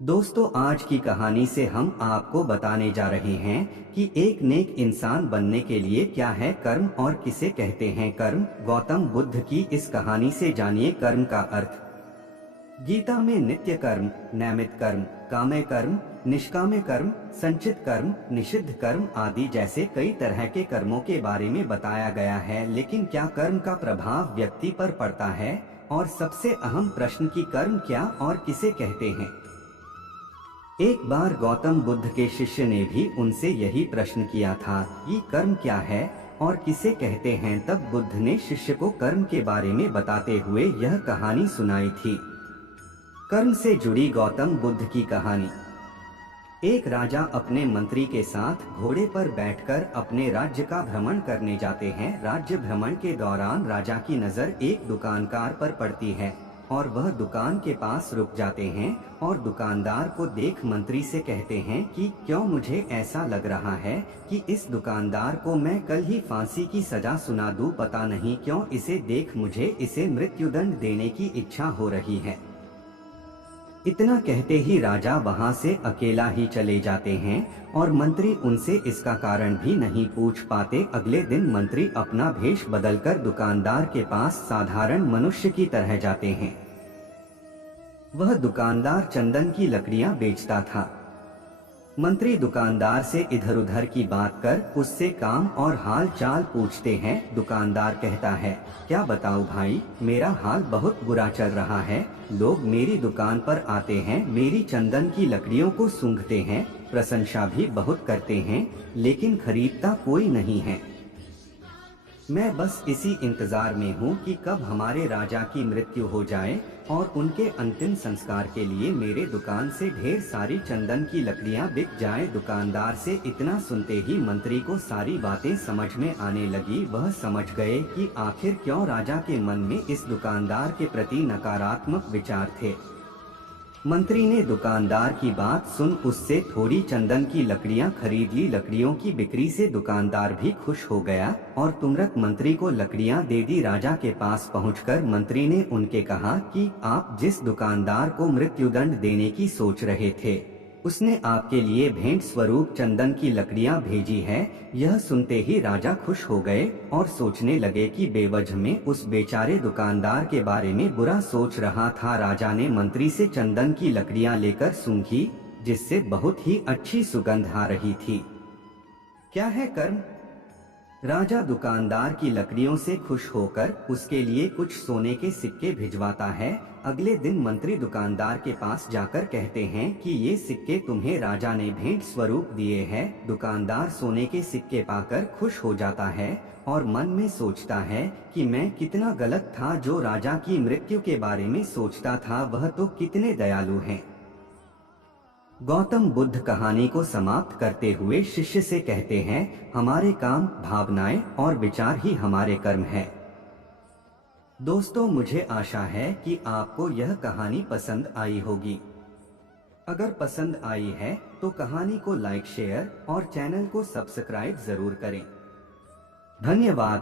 दोस्तों, आज की कहानी से हम आपको बताने जा रहे हैं कि एक नेक इंसान बनने के लिए क्या है कर्म और किसे कहते हैं कर्म। गौतम बुद्ध की इस कहानी से जानिए कर्म का अर्थ। गीता में नित्य कर्म, नैमित कर्म, काम्य कर्म, निष्काम्य कर्म, संचित कर्म, निषिद्ध कर्म आदि जैसे कई तरह के कर्मों के बारे में बताया गया है। लेकिन क्या कर्म का प्रभाव व्यक्ति पर पड़ता है? और सबसे अहम प्रश्न कि कर्म क्या और किसे कहते हैं। एक बार गौतम बुद्ध के शिष्य ने भी उनसे यही प्रश्न किया था कि कर्म क्या है और किसे कहते हैं। तब बुद्ध ने शिष्य को कर्म के बारे में बताते हुए यह कहानी सुनाई थी। कर्म से जुड़ी गौतम बुद्ध की कहानी। एक राजा अपने मंत्री के साथ घोड़े पर बैठकर अपने राज्य का भ्रमण करने जाते हैं। राज्य भ्रमण के दौरान राजा की नजर एक दुकानदार पर पड़ती है और वह दुकान के पास रुक जाते हैं और दुकानदार को देख मंत्री से कहते हैं कि क्यों मुझे ऐसा लग रहा है कि इस दुकानदार को मैं कल ही फांसी की सजा सुना दूं। पता नहीं क्यों इसे देख मुझे इसे मृत्युदंड देने की इच्छा हो रही है। इतना कहते ही राजा वहां से अकेला ही चले जाते हैं और मंत्री उनसे इसका कारण भी नहीं पूछ पाते। अगले दिन मंत्री अपना भेष बदलकर दुकानदार के पास साधारण मनुष्य की तरह जाते हैं। वह दुकानदार चंदन की लकड़ियां बेचता था। मंत्री दुकानदार से इधर उधर की बात कर उससे काम और हाल चाल पूछते हैं। दुकानदार कहता है, क्या बताऊं भाई, मेरा हाल बहुत बुरा चल रहा है। लोग मेरी दुकान पर आते हैं, मेरी चंदन की लकड़ियों को सूंघते हैं, प्रशंसा भी बहुत करते हैं, लेकिन खरीदता कोई नहीं है। मैं बस इसी इंतजार में हूँ कि कब हमारे राजा की मृत्यु हो जाए और उनके अंतिम संस्कार के लिए मेरे दुकान से ढेर सारी चंदन की लकड़ियाँ बिक जाएं। दुकानदार से इतना सुनते ही मंत्री को सारी बातें समझ में आने लगी। वह समझ गए कि आखिर क्यों राजा के मन में इस दुकानदार के प्रति नकारात्मक विचार थे। मंत्री ने दुकानदार की बात सुन उससे थोड़ी चंदन की लकड़ियां खरीद ली। लकड़ियों की बिक्री से दुकानदार भी खुश हो गया और तुरंत मंत्री को लकड़ियां दे दी। राजा के पास पहुंचकर मंत्री ने उनके कहा कि आप जिस दुकानदार को मृत्युदंड देने की सोच रहे थे, उसने आपके लिए भेंट स्वरूप चंदन की लकड़ियां भेजी है। यह सुनते ही राजा खुश हो गए और सोचने लगे कि बेवजह में उस बेचारे दुकानदार के बारे में बुरा सोच रहा था। राजा ने मंत्री से चंदन की लकड़ियां लेकर सूंघी, जिससे बहुत ही अच्छी सुगंध आ रही थी। क्या है कर्म? राजा दुकानदार की लकड़ियों से खुश होकर उसके लिए कुछ सोने के सिक्के भिजवाता है। अगले दिन मंत्री दुकानदार के पास जाकर कहते हैं कि ये सिक्के तुम्हें राजा ने भेंट स्वरूप दिए हैं। दुकानदार सोने के सिक्के पाकर खुश हो जाता है और मन में सोचता है कि मैं कितना गलत था जो राजा की मृत्यु के बारे में सोचता था। वह तो कितने दयालु हैं। गौतम बुद्ध कहानी को समाप्त करते हुए शिष्य से कहते हैं, हमारे काम, भावनाएं और विचार ही हमारे कर्म है। दोस्तों, मुझे आशा है कि आपको यह कहानी पसंद आई होगी। अगर पसंद आई है तो कहानी को लाइक, शेयर और चैनल को सब्सक्राइब जरूर करें। धन्यवाद।